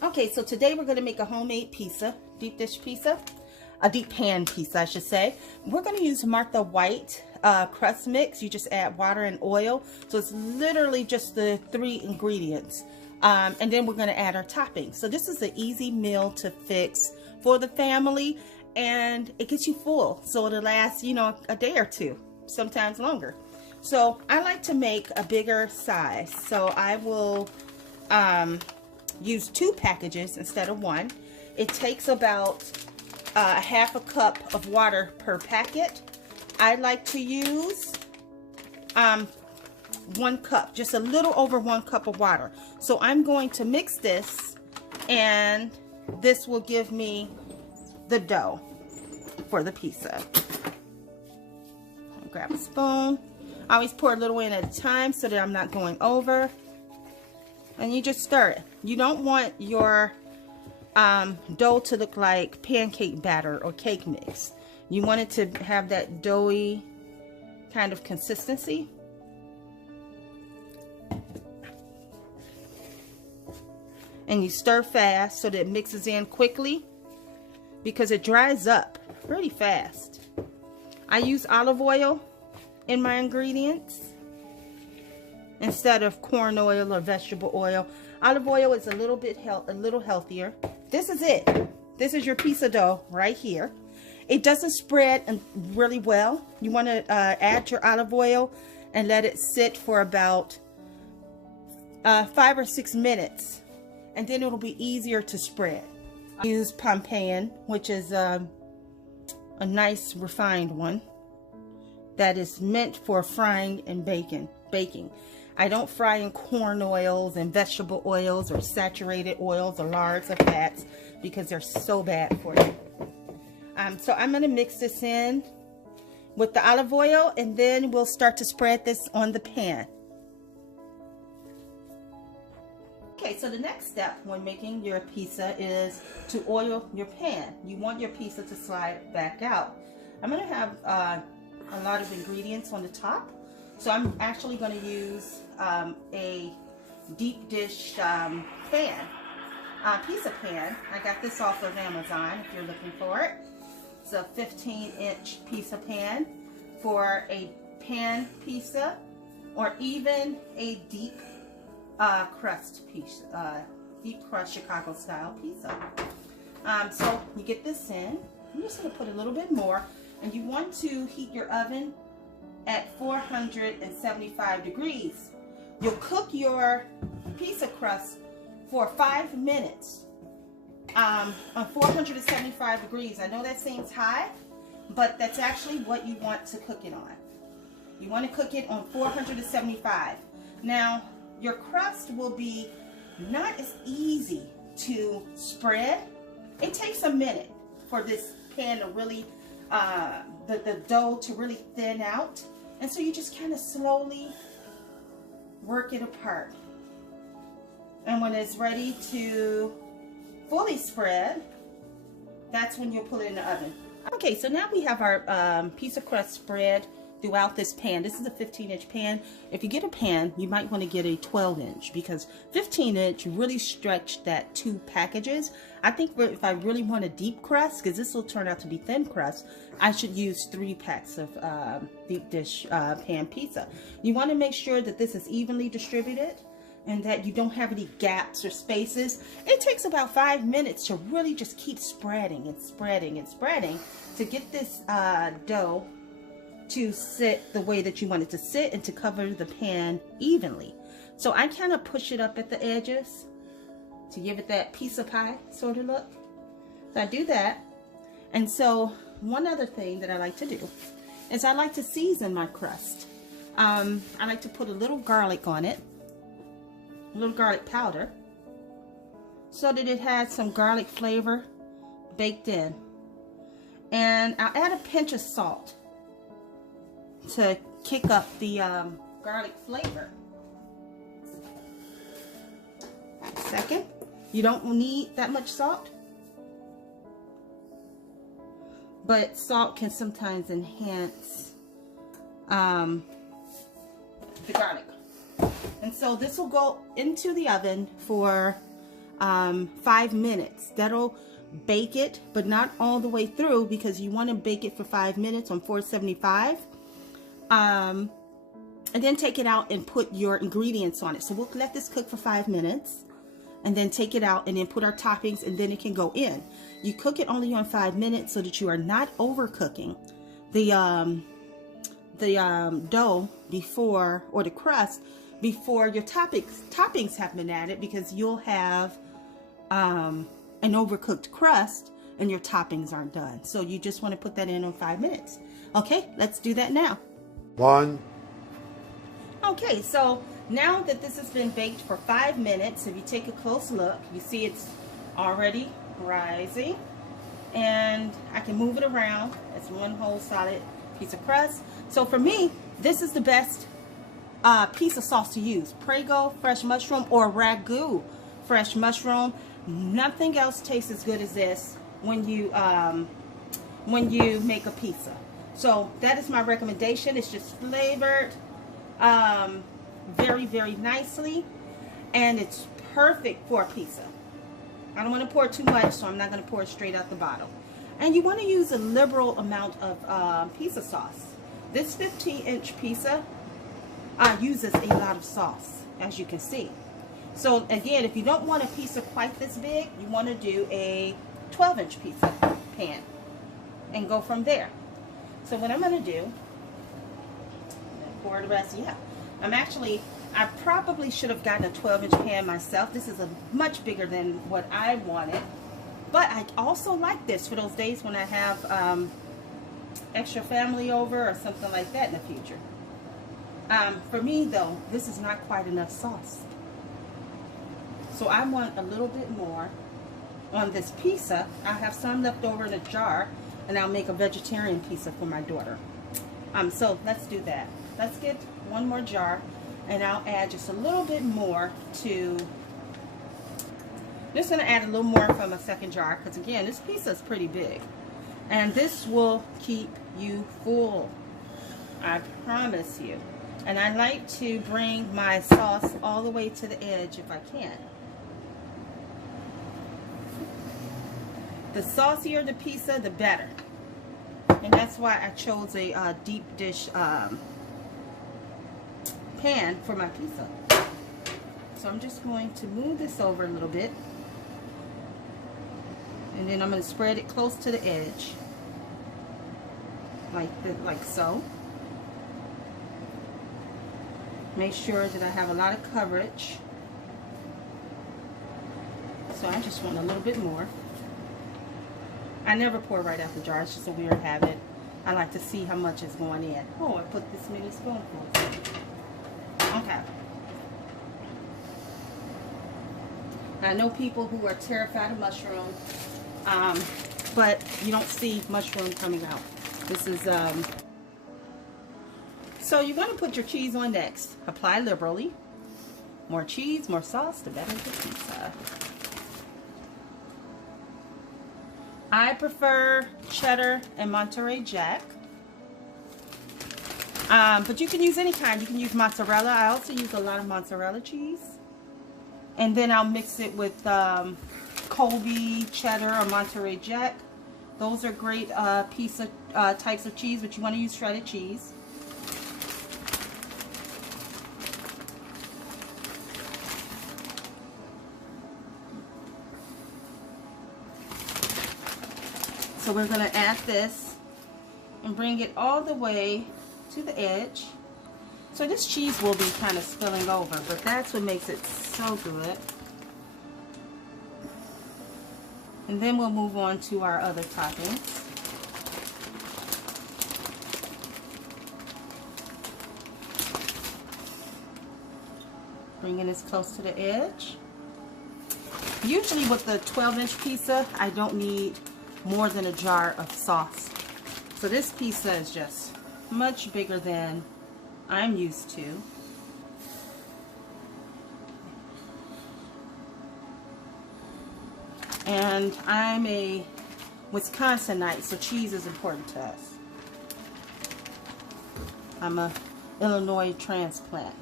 Okay, so today we're going to make a homemade pizza, deep dish pizza, a deep pan pizza I should say. We're going to use Martha White crust mix. You just add water and oil, so it's literally just the 3 ingredients. And then we're going to add our toppings. So this is an easy meal to fix for the family, and it gets you full, so it'll last, you know, a day or 2, sometimes longer. So I like to make a bigger size, so I will use 2 packages instead of 1. It takes about half a cup of water per packet. I like to use 1 cup, just a little over 1 cup of water. So I'm going to mix this, and this will give me the dough for the pizza. I'll grab a spoon. I always pour a little in at a time so that I'm not going over. And you just stir it. You don't want your dough to look like pancake batter or cake mix. You want it to have that doughy kind of consistency. And you stir fast so that it mixes in quickly, because it dries up really fast. I use olive oil in my ingredients instead of corn oil or vegetable oil. Olive oil is a little healthier. This is it. This is your pizza dough right here. It doesn't spread really well. You want to add your olive oil and let it sit for about 5 or 6 minutes, and then it'll be easier to spread. I use Pompean, which is a nice refined one that is meant for frying and baking. I don't fry in corn oils and vegetable oils or saturated oils or lards or fats, because they're so bad for you. So I'm going to mix this in with the olive oil, and then we'll start to spread this on the pan. Okay, so the next step when making your pizza is to oil your pan. You want your pizza to slide back out. I'm going to have a lot of ingredients on the top. So I'm actually going to use a deep dish pan, pizza pan. I got this off of Amazon if you're looking for it. It's a 15-inch pizza pan for a pan pizza, or even a deep crust pizza, deep crust Chicago style pizza. So you get this in. I'm just going to put a little bit more, and you want to heat your oven at 475 degrees. You'll cook your pizza crust for 5 minutes on 475 degrees. I know that seems high, but that's actually what you want to cook it on. You want to cook it on 475. Now, your crust will be not as easy to spread. It takes a minute for this pan to really, the dough to really thin out. And so you just kind of slowly work it apart. And when it's ready to fully spread, that's when you'll put it in the oven. Okay, so now we have our pizza crust spread throughout this pan. This is a 15-inch pan. If you get a pan, you might want to get a 12-inch, because 15-inch really stretch that 2 packages. I think if I really want a deep crust, because this will turn out to be thin crust, I should use 3 packs of deep dish pan pizza. You want to make sure that this is evenly distributed and that you don't have any gaps or spaces. It takes about 5 minutes to really just keep spreading and spreading and spreading to get this dough to sit the way that you want it to sit and to cover the pan evenly. So I kind of push it up at the edges to give it that pizza pie sort of look. So I do that. And so one other thing that I like to do is I like to season my crust. I like to put a little garlic on it, a little garlic powder, so that it has some garlic flavor baked in. And I'll add a pinch of salt to kick up the garlic flavor. Second, you don't need that much salt, but salt can sometimes enhance the garlic. And so this will go into the oven for 5 minutes. That'll bake it, but not all the way through, because you want to bake it for 5 minutes on 475. And then take it out and put your ingredients on it. So we'll let this cook for 5 minutes and then take it out and then put our toppings, and then it can go in. You cook it only on 5 minutes so that you are not overcooking the dough before, or the crust before your toppings have been added, because you'll have an overcooked crust and your toppings aren't done. So you just want to put that in on 5 minutes. Okay, let's do that now. 1. Okay, so now that this has been baked for 5 minutes, if you take a close look, you see it's already rising, and I can move it around. It's one whole solid piece of crust. So for me, this is the best piece of sauce to use. Prego fresh mushroom or ragu fresh mushroom. Nothing else tastes as good as this when you make a pizza. So that is my recommendation. It's just flavored very, very nicely, and it's perfect for a pizza. I don't want to pour too much, so I'm not going to pour it straight out the bottle. And you want to use a liberal amount of pizza sauce. This 15-inch pizza uses a lot of sauce, as you can see. So again, if you don't want a pizza quite this big, you want to do a 12-inch pizza pan and go from there. So what I'm going to do, pour the rest. Yeah, I probably should have gotten a 12-inch pan myself. This is a much bigger than what I wanted, but I also like this for those days when I have extra family over or something like that in the future. For me though, this is not quite enough sauce, so I want a little bit more on this pizza. I have some left over in a jar, and I'll make a vegetarian pizza for my daughter. So let's do that. Let's get one more jar, and I'll add just a little bit more to, just gonna add a little more from a second jar, because again, this pizza is pretty big, and this will keep you full, I promise you. And I like to bring my sauce all the way to the edge if I can. The saucier the pizza, the better. And that's why I chose a deep dish pan for my pizza. So I'm just going to move this over a little bit, and then I'm going to spread it close to the edge, like so. Make sure that I have a lot of coverage. So I just want a little bit more. I never pour right out the jar. It's just a weird habit. I like to see how much is going in. Oh, I put this mini spoonful. Okay. I know people who are terrified of mushroom, but you don't see mushroom coming out. This is, so you're going to put your cheese on next. Apply liberally. More cheese, more sauce, the better the pizza. I prefer cheddar and Monterey Jack. But you can use any kind. You can use mozzarella. I also use a lot of mozzarella cheese. And then I'll mix it with Colby, cheddar, or Monterey Jack. Those are great pizza types of cheese, but you want to use shredded cheese. So we're going to add this and bring it all the way to the edge. So this cheese will be kind of spilling over, but that's what makes it so good. And then we'll move on to our other toppings. Bringing this close to the edge. Usually with the 12-inch pizza, I don't need more than a jar of sauce. So this pizza is just much bigger than I'm used to. And I'm a Wisconsinite, so cheese is important to us. I'm a Illinois transplant.